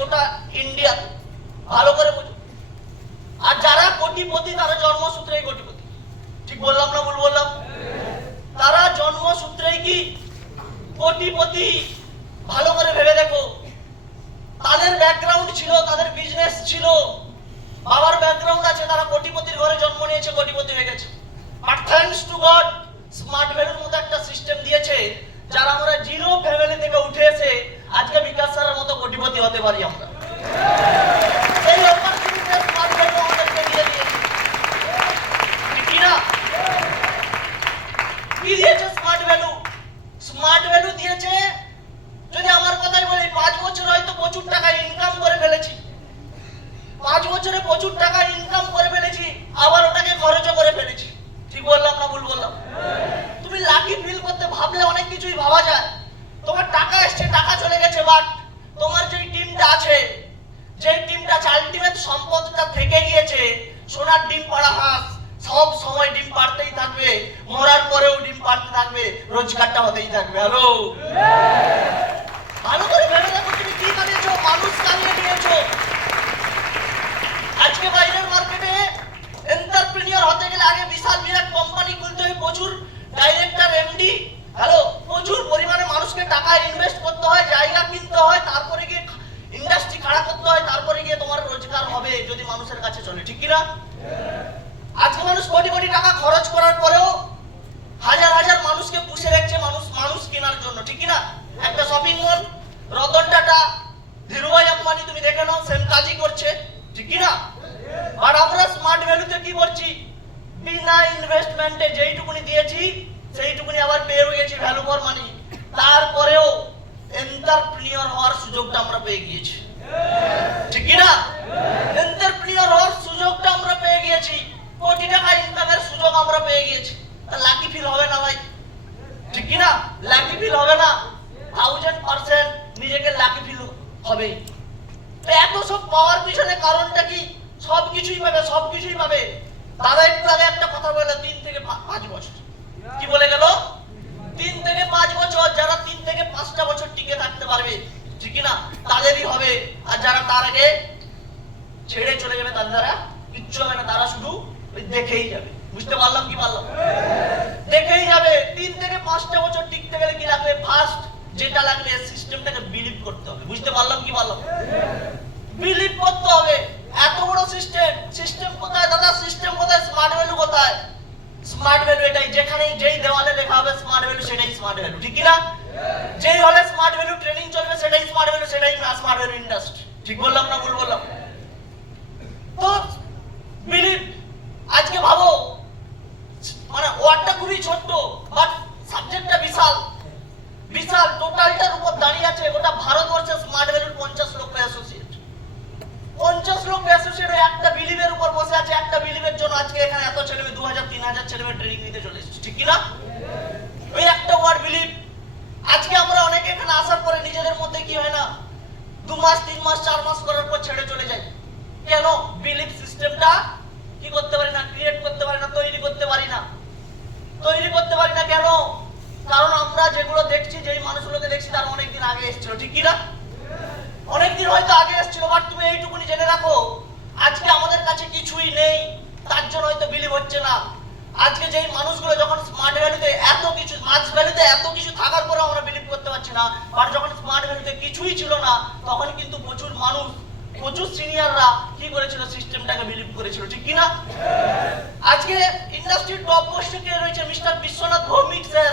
গোটা ইন্ডিয়া, ভালো করে বুঝুন। আর যারা কোটিপতি তারা জন্মসূত্রেই কোটিপতি, ঠিক বললাম না ভুল বললাম? তারা জন্মসূত্রেই কি কোটিপতি? ভালো করে ভেবে দেখো, তাদের ব্যাকগ্রাউন্ড ছিল, তাদের বিজনেস ছিল, বাবার ব্যাকগ্রাউন্ড আছে, তারা কোটিপতির ঘরে জন্ম নিয়েছে, কোটিপতি হয়ে গেছে। But thanks to god smart ভ্যালুর মতো একটা সিস্টেম দিয়েছে, যারা আমরা জিরো ফ্যামিলি থেকে উঠে এসে আজকে বিকাশ স্যারের মতো কোটিপতি হতে পারি আমরা। এই অপরচুনিটি স্মার্ট ভ্যালু আমাদেরকে দিয়ে দিয়েছে, ঠিক কি না? কি দিয়েছে স্মার্ট ভ্যালু? স্মার্ট ভ্যালু দিয়েছে, যদি আমার কথাই বলি, 5 বছর হয়তো প্রচুর টাকা ইনকাম করে ফেলেছি, 5 বছরে প্রচুর টাকা ইনকাম করে ফেলেছি, আবার ওটাকে খরচও করে ফেলেছি, ঠিক বললাম না ভুল বললাম? তুমি লাকি ফিল করতে ভাবলে অনেক কিছুই ভাবা যায়। তোমার টাকা এসছে, টাকা চলে গেছে, বাট তোমার যে টিমটা আছে, যে টিমটা আলটিমেট সম্পদটা থেকে গিয়েছে, সোনার ডিম পাড়া হাঁস, সব সময় ডিম পাড়তেই থাকবে, মরার পরেও ডিম পাড়তে থাকবে, রোজগারটা হতেই থাকবে। হ্যালো, ভালো করে ভেবে দেখো, তুমি কি কামিয়েছো? মানুষ কামিয়ে নিয়েছো। আজকে বাইরের মার্কেটে এন্টারপ্রেনিয়র হতে গেলে আগে বিশাল বিরাট কোম্পানি খুলতে হয়, প্রচুর ডাইরেক্টর, এমডি, হ্যালো, প্রচুর পরিমাণে মানুষকে টাকা ইনভেস্ট করতে হয়, জায়গা কিনতে হয়, তারপরে গিয়ে ইন্ডাস্ট্রি খাড়া করতে হয়, তারপরে গিয়ে তোমার রোজগার হবে যদি মানুষের কাছে চলে, ঠিক কি না? আজকে মানুষ কোটি কোটি টাকা খরচ করার পরেও হাজার হাজার মানুষকে পুষে রাখছে মানুষ কেনার জন্য, ঠিক কি না? একটা শপিং মল, রতন টাটা, ধীরুভাই আম্বানি, তুমি দেখে নাও, সেম কাজই করছে, ঠিক কি না? আর আমরা স্মার্ট ভ্যালুতে কি করছি? বিনা ইনভেস্টমেন্টে যেইটুকুনি দিয়েছি সেইটুকুনি আবার পেয়ে গেছি ভ্যালু ফর মানি, তারপরেও এন্টারপ্রেনিয়র হওয়ার সুযোগটা আমরা পেয়ে গিয়েছি, ঠিক কি না? এন্টারপ্রেনিয়র হওয়ার সুযোগটা আমরা পেয়ে গিয়েছি, কোটি টাকা ইনকামের সুযোগ আমরা পেয়ে গিয়েছি। তা লাকি ফিল হবে না ভাই, ঠিক কি না? লাকি ফিল হবে না? 1000% নিজেকে লাকি ফিল হবে। তো এত সব পাওয়ার পিছনে কারণটা কি? সবকিছুই পাবে, সবকিছুই পাবে। দাদা একটু আগে একটা কথা বলে, 3 থেকে 5 বছর, কি বলে গেল? 3 থেকে 5 বছর, যারা 3 থেকে 5টা বছর টিকে থাকতে পারবে, ঠিক না, তাদেরই হবে। আর যারা তার আগে ছেড়ে চলে যাবে, তাদের দ্বারা কিচ্ছু হবে না, তারা শুধু ওই দেখেই যাবে। বুঝতে পারলাম কি পারলাম? দেখেই যাবে। 3 থেকে 5টা বছর টিকতে গেলে কি লাগবে? ফার্স্ট যেটা লাগবে, সিস্টেমটাকে বিলিভ করতে হবে। বুঝতে পারলাম কি পারলাম? বিলিভ করতে হবে। এত বড় সিস্টেম, সিস্টেম কোথায় দাদা? সিস্টেম কোথায়? স্মার্ট ভ্যালু কোথায়? স্মার্ট ভ্যালু এটাই, যেখানে যেই দেওয়ালে লেখা হবে স্মার্ট ভ্যালু, সেটাই স্মার্ট ভ্যালু, ঠিক কি না? যেই হলে স্মার্ট ভ্যালু ট্রেনিং চলবে, সেটাই স্মার্ট ভ্যালু, সেটাই স্মার্ট ভ্যালু ইন্ডাস্ট্রি, ঠিক বললাম না ভুল বললাম? তো বিলিভ, আজকে ভাবো, মানে ওয়ার্ডটা খুবই ছোট্ট, বাট সাবজেক্টটা বিশাল বিশাল। টোটালটার উপর দাঁড়িয়ে আছে গোটা ভারতবর্ষে স্মার্ট ভ্যালুর 50 লক্ষ অ্যাসোসিয়েট, 50 লক্ষ অ্যাসোসিয়েট একটা বিলিভের উপর বসে আছে। একটা বিলিভের জন্য আজকে এখানে এত ছেলে মেয়ে, 2000-3000 ছেলে মেয়ে ট্রেনিং নিতে চলে এসেছে, ঠিক কি না? ওই একটা ওয়ার্ড বিলিভ। আজকে আমরা অনেকে এখানে আসার পরে নিজেদের মধ্যে কি হয় না, 2 মাস 3 মাস 4 মাস করার পর ছেড়ে চলে যায়। কেন? বিলিভ সিস্টেমটা কি করতে পারি না, ক্রিয়েট করতে পারি না, তৈরি করতে পারি না। তৈরি করতে পারি না কেন? কারণ আমরা যেগুলো দেখছি, যেই মানুষগুলোকে দেখছি, তারা অনেকদিন আগে এসেছিল, ঠিক কি না? অনেকদিন হয়তো আগে এসেছিল, বাট তুমি এইটুকুনি জেনে রাখো, আজকে আমাদের কাছে কিছুই নেই, তার জন্য হয়তো বিলিভ হচ্ছে না। আজকে যেই মানুষগুলো যখন স্মার্ট ভ্যালুতে এত কিছু, মাছ ভ্যালুতে এত কিছু থাকার পরেও আমরা বিলিভ করতে পারছি না, বাট যখন স্মার্ট ভ্যালুতে কিছুই ছিল না, তখন কিন্তু প্রচুর মানুষ, প্রচুর সিনিয়ররা কি করেছিল? সিস্টেমটাকে বিলিভ করেছিল, ঠিক কি না? আজকে ইন্ডাস্ট্রির টপ পোস্টে কে রয়েছে? Mister Biswanath Bhowmik sir.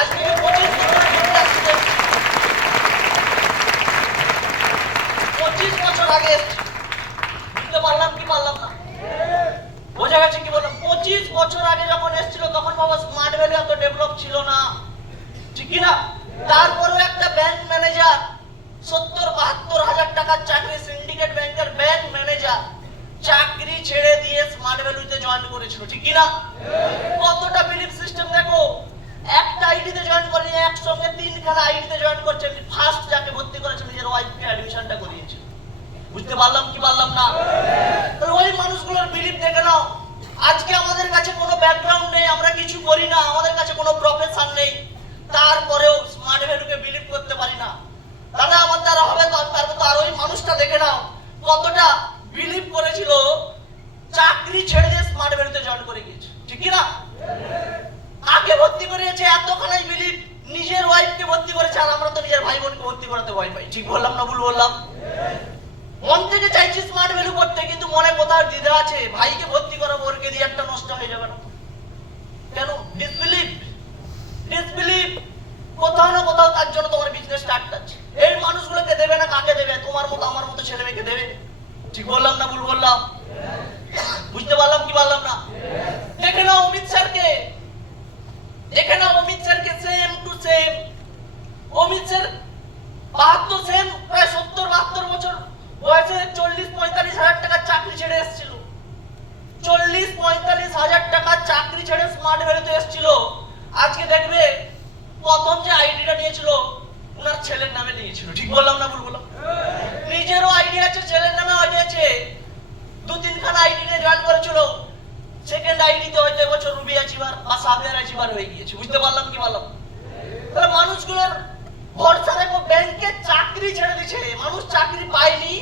আজকে 25 বছর আগে, বুঝতে পারলাম কি পারলাম না? বোঝা গেছে কি বললাম? 25 বছর আগে যখন এসেছিল, তখন বাবা স্মার্ট ভ্যালু এত ডেভেলপ ছিল না, ঠিক কি না? তারপরেও একটা ব্যাংক ম্যানেজার, 70-72 হাজার টাকার চাকরি, সিন্ডিকেট ব্যাংকের ব্যাংক ম্যানেজার, চাকরি ছেড়ে দিয়ে স্মার্ট ভ্যালুতে জয়েন করেছিল, ঠিক কি না? কতটা বিলিভ সিস্টেম দেখো। একটা আইডিতে জয়েন করেনি, একসঙ্গে 3খানা আইডিতে জয়েন করছে। ফার্স্ট যাকে ভর্তি করেছে, নিজের ওয়াইফকে অ্যাডমিশনটা করিয়েছে। বুঝতে পারলাম কি পারলাম না? ওই মানুষগুলোর বিলিভ দেখে নাও। আজকে আমাদের কাছে কোনো ব্যাকগ্রাউন্ড নেই, আমরা কিছু করি না, আমাদের কাছে কোনো প্রফেশন নেই, তারপরেও স্মার্ট ভ্যালুকে বিলিভ করতে পারি না। দাদা আমার দ্বারা হবে তো, তারপর তো আর ওই মানুষ ভর্তি করাতে ভয় পাই। ঠিক বললাম না ভুল বললাম? মন থেকে চাইছি স্মার্ট ভ্যালু করতে, কিন্তু মনে কোথাও দ্বিধা আছে, ভাইকে ভর্তি করাবো, ওর ক্যারিয়ারটা নষ্ট হয়ে যাবে না? কেন? ডিসবিলিভ। কোথাও না কোথাও তার জন্য তোমার বিজনেস স্টার্ট আছে। এই মানুষগুলোকে দেবে না কাকে দেবে? তোমার মতো আমার মতো ছেলে মেয়েকে দেবে। ঠিক বললাম না ভুল বললাম? বুঝতে পারলাম কি পারলাম না? দেখে নাও অমিত স্যারকে, same to same. Amit sir 72 same, প্রায় 70-72 বছর বয়সে 40-45 হাজার টাকার চাকরি ছেড়ে এসেছিল। 40-45 হাজার টাকার চাকরি ছেড়ে স্মার্ট ভ্যালুতে এসেছিল। আজকে দেখবে প্রথম যে আইডিটা নিয়েছিল ওনার ছেলের নামে নিয়েছিল। ঠিক বললাম না ভুল বললাম? নিজেরও আইডি আছে, ছেলের নামে আইডি আছে। 2-3 খানা আইডি নিয়ে জয়েন করেছিল। সেকেন্ড আইডিতে হয়তো এবছর রুবি অ্যাচিভার বা সাবিয়ার অ্যাচিভার হয়ে গিয়েছে। বুঝতে পারলাম কি পারলাম? তাহলে মানুষগুলোর ভরসা রেখে ব্যাংকে চাকরি ছেড়ে দিয়েছে। মানুষ চাকরি পায়নি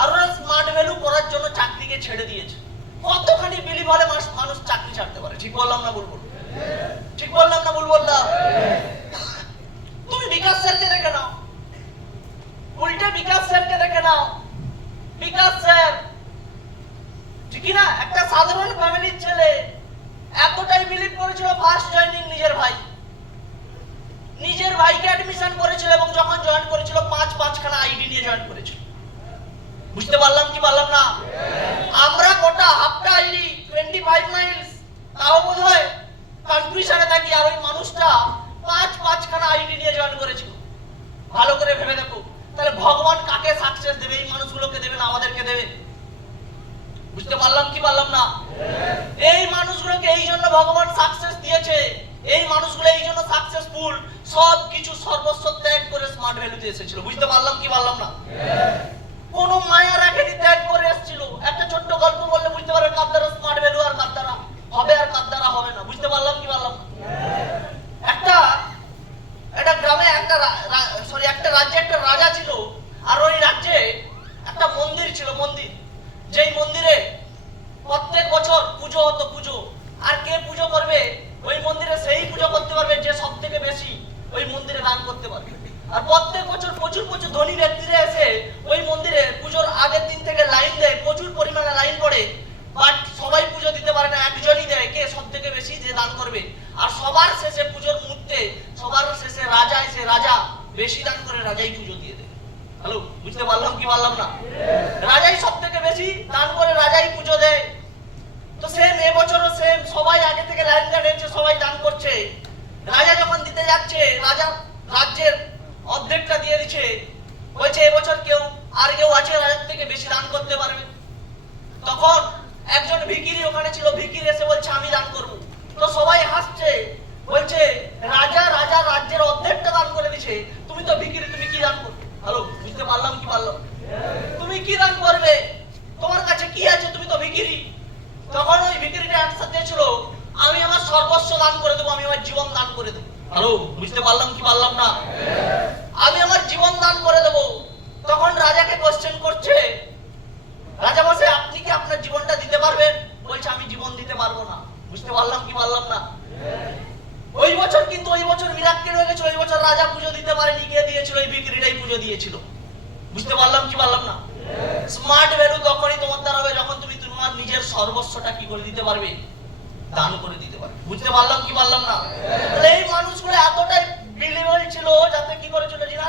আর ওরা স্মার্ট ভ্যালু করার জন্য চাকরিকে ছেড়ে দিয়েছে। কতখানি বিলিভ হলে মানুষ চাকরি ছাড়তে পারে? ঠিক বললাম না ভুল বললাম? ঠিক বললাম না ভুল বললাম? তুমি বিকাশ স্যারকে দেখে নাও, উল্টে বিকাশ স্যারকে দেখে নাও। বিকাশ স্যার ঠিক না, একটা সাধারণ ফ্যামিলির ছেলে, এতটাই বিলিভ করেছিল ফার্স্ট জয়েনিং নিজের ভাইকে অ্যাডমিশন করেছিল এবং যখন জয়েন করেছিল 5 খানা আইডি নিয়ে জয়েন করেছিল। বুঝতে পারলাম কি পারলাম না? আমরা গোটা হাফটা আইডি 25 মাইলস, তাও বোধহয় কনফিউশনে থাকি, আর ওই মানুষটা 5 খানা আইডি নিয়ে জয়েন করেছিল। ভালো করে ভেবে দেখো, তাহলে ভগবান কাকে সাকসেস দেবে? এই মানুষগুলোকে দেবে না আমাদেরকে দেবে? বুঝতে পারলাম কি পারলাম না? এই মানুষগুলোকে এই জন্য ভগবান সাকসেস দিয়েছে, এই মানুষগুলো এই জন্য সাকসেসফুল, সব কিছু সর্বস্ব ত্যাগ করে স্মার্ট ভ্যালুতে এসেছিল। বুঝতে পারলাম কি পারলাম না? কোনো মায়া রাখেনি, ত্যাগ করে এসেছিল। একটা ছোট্ট গল্প বললে বুঝতে পারবে কার দ্বারা স্মার্ট ভ্যালু আর কার দ্বারা হবে আর কার দ্বারা হবে না। বুঝতে পারলাম কি পারলাম না? একটা গ্রামে একটা রাজ্যে একটা রাজা ছিল, আর ওই রাজ্যে একটা মন্দির ছিল। যেই মন্দিরে প্রত্যেক বছর পুজো হতো। আর কে পুজো করবে ওই মন্দিরে? সেই পুজো করতে পারবে যে সব থেকে বেশি ওই মন্দিরে দান করতে পারবে। আর প্রত্যেক বছর প্রচুর ধনী ব্যক্তিরা এসে ওই মন্দিরে পুজোর আগের দিন থেকে লাইন দেয়, প্রচুর পরিমাণে লাইন পড়ে। বাট সবাই পুজো দিতে পারে না, একজনই দেয়, কে সব থেকে বেশি যে দান করবে। আর সবার শেষে পুজোর মুহূর্তে রাজা বেশি দান করে রাজাই পুজো দিয়ে দেয়। হ্যালো, বুঝতে পারলাম কি পারলাম না? রাজাই সব থেকে বেশি দান করে রাজাই পুজো দেয়। তো সেম এবছরও সেম, সবাই আগে থেকে লাইন দাঁড়িয়েছে, সবাই দান করছে। রাজা যখন দিতে যাচ্ছে, রাজা রাজ্যের অর্ধেকটা দিয়ে দিচ্ছে, বলছে এবছর কেউ আছে রাজার থেকে বেশি দান করতে পারবে। তখন একজন ভিখিরি ওখানে ছিল, ভিখিরি এসে বলছে আমি দান করব। তো সবাই হাসছে, বলছে রাজা রাজ্যের অর্ধেকটা দান করে দিছে, তুমি তো ভিখিরি, তুমি কি দান করবে? হ্যালো, বুঝতে পারলাম কি পারলাম? তুমি কি দান করবে? তোমার কাছে কি আছে? তুমি তো ভিখিরি। তখন ওই ভিখিরিটা অ্যানসার দিয়েছিল, আমি আমার সর্বস্ব দান করে দেবো, আমি আমার জীবন দান করে দেবো। হ্যালো, বুঝতে পারলাম কি পারলাম না? আমি আমার জীবন দান করে দেবো। তখন রাজাকে কোশ্চেন করছে, রাজা বলছে আপনি কি আপনার জীবনটা দিতে পারবেন? বলছে আমি জীবন দিতে পারবো না। বুঝতে পারলাম কি পারলাম না? ওই বছর মিরাক্কেল হয়ে গেছে। ওই বছর রাজা পুজো দিতে পারেনি, কে দিয়েছিল? এই ভিখিরিটাই পুজো দিয়েছিল। বুঝতে পারলাম কি পারলাম না? স্মার্ট ভ্যালু তখনই তোমার দ্বারা হবে যখন তুমি তোমার নিজের সর্বস্বটা কি করে দিতে পারবে? দান করে দিতে পারবে। বুঝতে পারলাম কি পারলাম না? এই মানুষগুলো এতটাই বিলিভেবল ছিল, যাতে কি করেছিল জিনা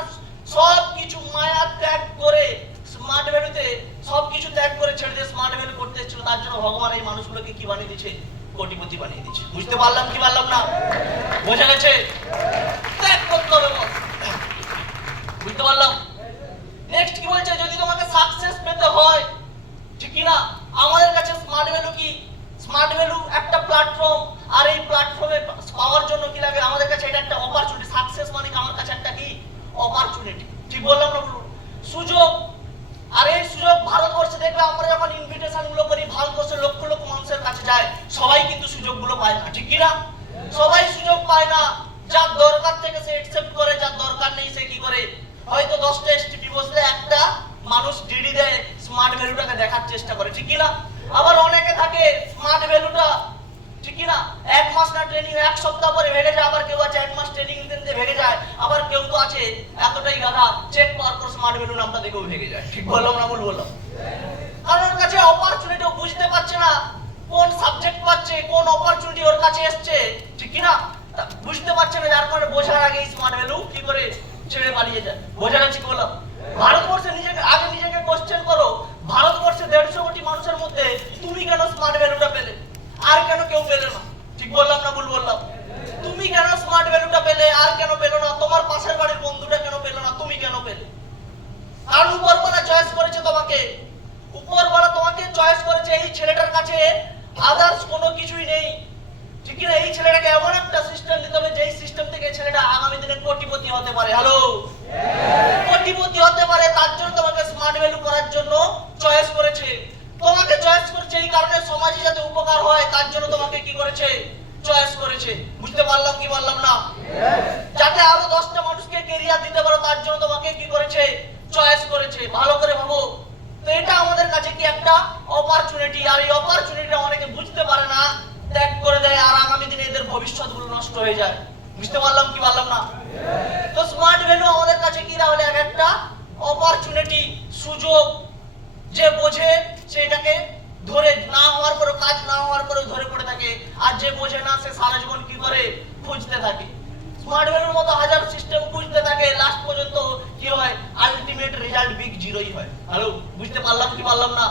সব কিছু মায়া ত্যাগ করে স্মার্ট ভ্যালুতে সবকিছু ত্যাগ করে ছেড়ে দিয়ে স্মার্ট ভ্যালু করতে ছিল। তার জন্য ভগবান এই মানুষগুলোকে কি বানিয়ে দিয়েছে? কোটিপতি বানিয়ে দিয়েছে। বুঝতে পারলাম কি পারলাম না? বোঝা গেছে? ত্যাগ করতে হবে। বুঝতে পারলাম? নেক্সট কি বলছে? যদি তোমাকে সাকসেস পেতে হয়, ঠিক না, আমাদের কাছে স্মার্ট ভ্যালু কি? স্মার্ট ভ্যালু একটা প্ল্যাটফর্ম, আর এই প্ল্যাটফর্মে পাওয়ার জন্য কি লাগে? আমাদের কাছে এটা একটা অপরচুনিটি। সাকসেস মানে আমার কাছে একটা কি? অপরচুনিটি। ঠিক বললাম না? সুযোগ। আর এই সুযোগ ভারতবর্ষে দেখবে আমরা যখন ইনভিটেশন গুলো করি, ভারতবর্ষের লক্ষ মানুষের কাছে যায়, সবাই কিন্তু সুযোগগুলো পায় না। ঠিক কি না? সবাই সুযোগ পায় না। যার দরকার থেকে সে অ্যাকসেপ্ট করে, যার দরকার নেই সে কি করে? হয়তো 10টা এসটিপি বসলে একটা মানুষ ডিডি দেয়, স্মার্ট ভ্যালুটাকে দেখার চেষ্টা করে। ঠিক কি না? আবার অনেকে থাকে স্মার্ট ভ্যালুটা ঠিক কি না 1 মাস না ট্রেনিং, 1 সপ্তাহ পরে ভেঙে যায়। আবার কেউ আছে 1 মাস ট্রেনিং দিতে ভেঙে যায়, আবার কেউ তো আছে এতটাই গাধা চেক পাওয়ার পর স্মার্ট ভ্যালু নামটা দেখেও ভেঙে যায়। ঠিক বললাম না ভুল বললাম? কারোর কাছে অপরচুনিটি বুঝতে পারছে না কোন সাবজেক্ট পাচ্ছে, কোন অপরচুনিটি ওর কাছে এসছে, ঠিক কি না? বুঝতে পারছে না, যার কারণে বোঝার আগে স্মার্ট ভ্যালু কি করে ছেড়ে পালিয়ে যায়। বোঝা যাচ্ছে কি বললাম? ভারতবর্ষে নিজেকে কোশ্চেন করো, ভারতবর্ষে 150 কোটি মানুষের মধ্যে তুমি কেন স্মার্ট ভ্যালুটা পেলে, আর কেন কেউ পেলে না? ঠিক বললাম না ভুল বললাম? তুমি কেন স্মার্ট ভ্যালুটা পেলে, আর কেন পেলো না? তোমার পাশের বাড়ির বন্ধুটা কেন পেলো না, তুমি কেন পেলে? কারণ উপরওয়ালা চয়েস করেছে তোমাকে, উপরওয়ালা তোমাকে চয়েস করেছে। এই ছেলেটার কাছে আদার্স কোনো কিছুই নেই, ঠিক না? এই ছেলেটাকে এমন একটা সিস্টেম দিতে হবে যেই সিস্টেম থেকে ছেলেটা আগামী দিনে কোটিপতি হতে পারে। হ্যালো, কোটিপতি হতে পারে, তার জন্য তোমাকে স্মার্ট ভ্যালু করার জন্য চয়েস করেছে। তোমাকে চয়েস করেছে এই কারণে সমাজে যাতে উপকার হয় তার জন্য তোমাকে কি করেছে, চয়েস করেছে। বুঝতে পারলাম কি পারলাম না? যাতে আরো 10টা মানুষকে ক্যারিয়ার দিতে পারো তার জন্য তোমাকে কি করেছে, চয়েস করেছে। ভালো করে ভাবো তো, এটা আমাদের কাছে কি একটা অপরচুনিটি, আর এই অপরচুনিটিটা অনেকে বুঝতে পারে না, ত্যাগ করে দেয়, আর আগামী দিনে এদের ভবিষ্যৎগুলো নষ্ট হয়ে যায়। বুঝতে পারলাম কি পারলাম না? তো স্মার্ট ভ্যালু আমাদের কাছে কি তাহলে একটা অপরচুনিটি, সুযোগ। যে বোঝে সেটাকে ধরে, না হওয়ার পরে, কাজ না হওয়ার পরে ধরে পড়ে থাকে, আর যে বোঝে না সে সারা জীবন কি করে খুঁজতে থাকে। স্মার্ট ভ্যালুর মতো হাজার সিস্টেম খুঁজতে থাকে, লাস্ট পর্যন্ত কি হয়, আলটিমেট রেজাল্ট বিগ জিরোই হয়। হ্যালো, বুঝতে পারলাম কি পারলাম না?